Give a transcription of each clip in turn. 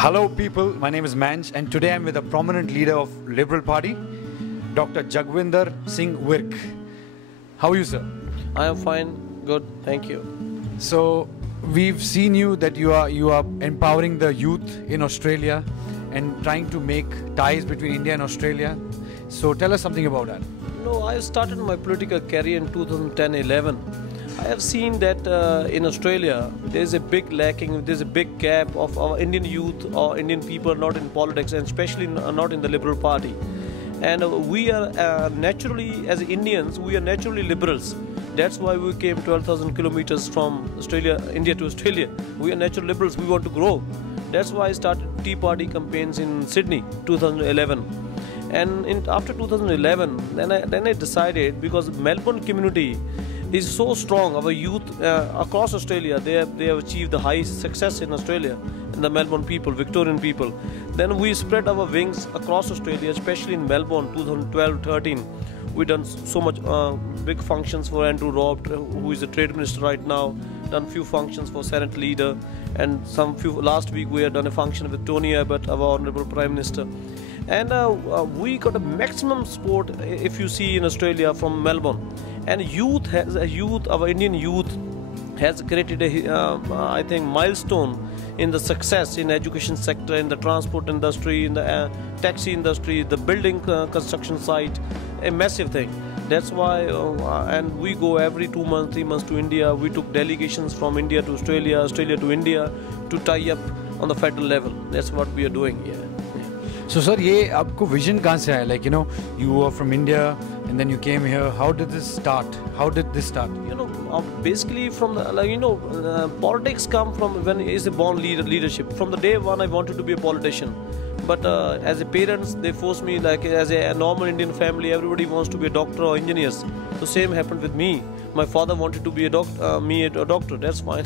Hello people, my name is Manj and today I'm with a prominent leader of Liberal Party, Dr. Jagvinder Singh Virk. How are you, sir? I am fine, good, thank you. So we've seen you that you are empowering the youth in Australia and trying to make ties between India and Australia. So tell us something about that. No, I started my political career in 2010-11. I have seen that in Australia there's a big gap of our Indian youth or Indian people not in politics, and especially not in the Liberal Party. And we are naturally, as Indians, we are naturally liberals. That's why we came 12,000 kilometers from India to Australia. We are natural liberals, we want to grow. That's why I started Tea Party campaigns in Sydney, 2011. And after 2011, then I decided, because Melbourne community is so strong, our youth across Australia, they have achieved the highest success in Australia, in the Melbourne people, Victorian people. Then we spread our wings across Australia, especially in Melbourne, 2012-13. We done so much big functions for Andrew Robb, who is the trade minister right now. Done few functions for Senate leader, and last week we had done a function with Tony Abbott, our honourable Prime Minister. And we got a maximum support, if you see, in Australia from Melbourne. And our Indian youth has created I think, milestone in the success in education sector, in the transport industry, in the taxi industry, the building construction site, a massive thing. That's why, and we go every 2 months, 3 months to India. We took delegations from India to Australia, Australia to India, to tie up on the federal level. That's what we are doing here. So sir, ये आपको vision कहाँ से आया? Like, you know, you were from India and then you came here. How did this start? You know, basically from the, politics come from when is a born leadership. From the day one, I wanted to be a politician. But as a parents, they forced me, like as a normal Indian family, everybody wants to be a doctor or engineers. So same happened with me. My father wanted to be a doctor. That's fine.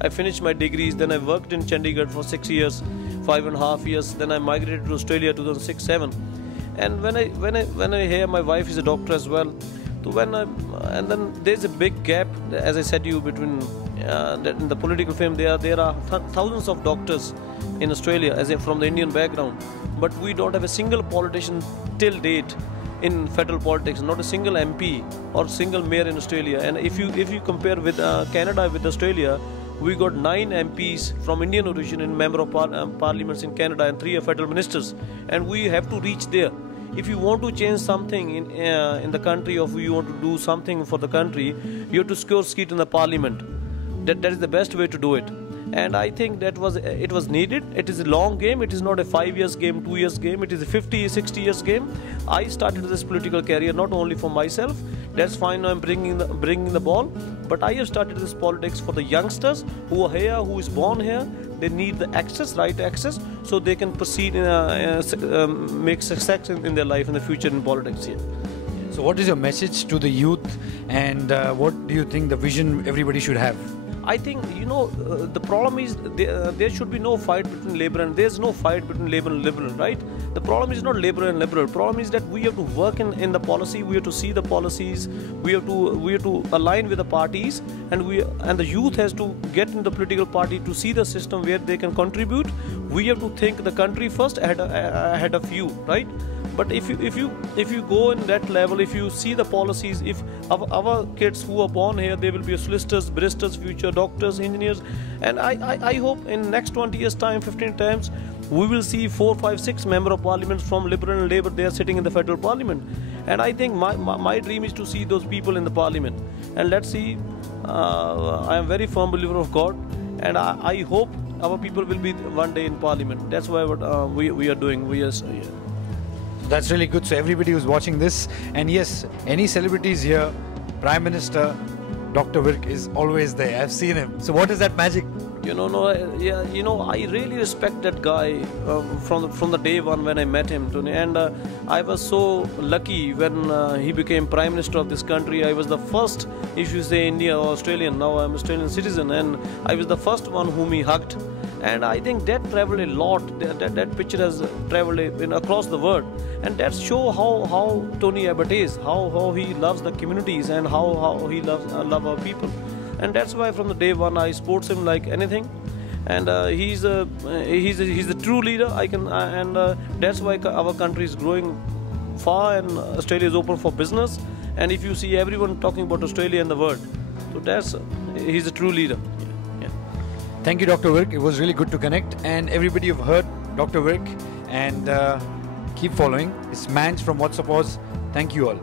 I finished my degrees. Then I worked in Chandigarh for 6 years, 5.5 years. Then I migrated to Australia 2006-07. And when I hear my wife is a doctor as well, so and then there's a big gap, as I said to you, between in the political fame. There are thousands of doctors in Australia from the Indian background, but we don't have a single politician till date in federal politics, not a single MP or single mayor in Australia. And if you compare with Canada with Australia, we got 9 MPs from Indian origin in member of parliaments in Canada, and 3 are federal ministers, and we have to reach there. If you want to change something in the country, or if you want to do something for the country, you have to secure a seat in the parliament. That is the best way to do it. And I think it was needed. It is a long game. It is not a 5 years game, 2 years game. It is a 50, 60 years game. I started this political career not only for myself. That's fine. I'm bringing the ball. But I have started this politics for the youngsters who are here, who is born here. They need the right access, so they can proceed make success in their life in the future in politics here. So what is your message to the youth, and what do you think the vision everybody should have? I think, the problem is there should be no fight between Labour, and there's no fight between Labour and Liberal, right? The problem is not Labour and Liberal. The problem is that we have to work in the policy. We have to see the policies. We have to align with the parties, and the youth has to get in the political party to see the system where they can contribute. We have to think the country first ahead of you, right? But if you go in that level, if you see the policies, if our kids who are born here, they will be solicitors, barristers, future doctors, engineers, and I hope in next 20 years time, 15 times, we will see 4, 5, 6 member of parliament from Liberal and Labour. They are sitting in the federal parliament, and I think my dream is to see those people in the parliament. And let's see. I am very firm believer of God, and I hope our people will be one day in parliament. That's why what we are doing. That's really good. So everybody who's watching this, and yes, any celebrities here, Prime Minister Dr. Virk is always there. I've seen him. So what is that magic? I really respect that guy from the day one when I met him, Tony. And I was so lucky when he became Prime Minister of this country. I was the first, if you say India or Australian, now I'm Australian citizen, and I was the first one whom he hugged. And I think that traveled a lot. That picture has traveled across the world, and that show how Tony Abbott is, how he loves the communities, and how he loves our people. And that's why from the day one I support him like anything. and he's a true leader. That's why our country is growing far, and Australia is open for business. And if you see everyone talking about Australia in the world, so he's a true leader. Yeah. Thank you, Dr. Virk. It was really good to connect. And everybody, you've heard Dr. Virk, and keep following. It's Mans from Up Aus. Thank you all.